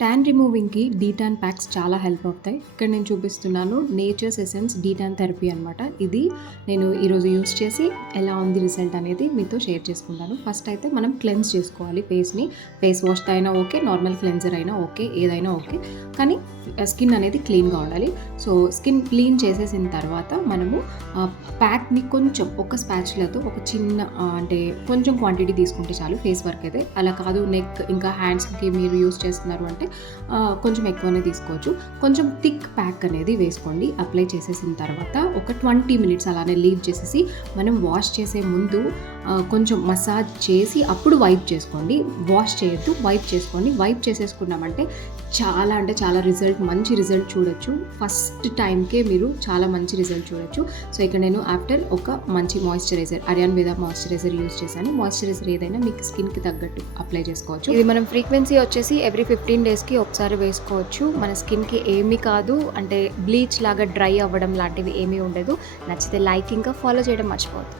Tan రిమూవింగ్కి detan packs చాలా help అవుతాయి. ఇక్కడ నేను చూపిస్తున్నాను నేచర్స్ ఎసెన్స్ డీటాన్ థెరపీ అనమాట ఇది నేను ఈరోజు యూస్ చేసి ఎలా ఉంది రిజల్ట్ అనేది మీతో షేర్ చేసుకుంటాను. ఫస్ట్ అయితే మనం క్లెన్స్ చేసుకోవాలి ఫేస్ని ఫేస్ వాష్ అయినా ఓకే నార్మల్ క్లెన్జర్ అయినా ఓకే ఏదైనా ఓకే కానీ స్కిన్ అనేది క్లీన్గా ఉండాలి. సో స్కిన్ క్లీన్ చేసేసిన తర్వాత మనము ప్యాక్ని కొంచెం ఒక స్పాచ్లతో ఒక చిన్న అంటే కొంచెం క్వాంటిటీ తీసుకుంటే చాలు ఫేస్ వర్క్ అయితే. అలా కాదు నెక్ ఇంకా హ్యాండ్స్కి మీరు యూస్ చేస్తున్నారు అంటే కొంచెం ఎక్కువనే తీసుకోవచ్చు. కొంచెం థిక్ ప్యాక్ అనేది వేసుకోండి. అప్లై చేసేసిన తర్వాత ఒక ట్వంటీ మినిట్స్ అలానే లీవ్ చేసేసి మనం వాష్ చేసే ముందు కొంచెం మసాజ్ చేసి అప్పుడు వైప్ చేసుకోండి. వాష్ చేయొద్దు వైప్ చేసుకోండి. వైప్ చేసేసుకున్నామంటే చాలా అంటే చాలా రిజల్ట్ మంచి రిజల్ట్ చూడొచ్చు. ఫస్ట్ టైంకే మీరు చాలా మంచి రిజల్ట్ చూడొచ్చు. సో ఇక్కడ నేను ఆఫ్టర్ ఒక మంచి మాయిశ్చరైజర్ అరియాన్ మీద మాయిశ్చరైజర్ యూస్ చేశాను. మాయిశ్చరైజర్ ఏదైనా మీకు స్కిన్కి తగ్గట్టు అప్లై చేసుకోవచ్చు. ఇది మనం ఫ్రీక్వెన్సీ వచ్చేసి ఎవ్రీ ఫిఫ్టీన్ డేస్ డేస్కి ఒకసారి వేసుకోవచ్చు. మన స్కిన్కి ఏమీ కాదు. అంటే బ్లీచ్ లాగా డ్రై అవ్వడం లాంటివి ఏమీ ఉండదు. నచ్చితే లైక్ ఇంకా ఫాలో చేయడం మర్చిపోవద్దు.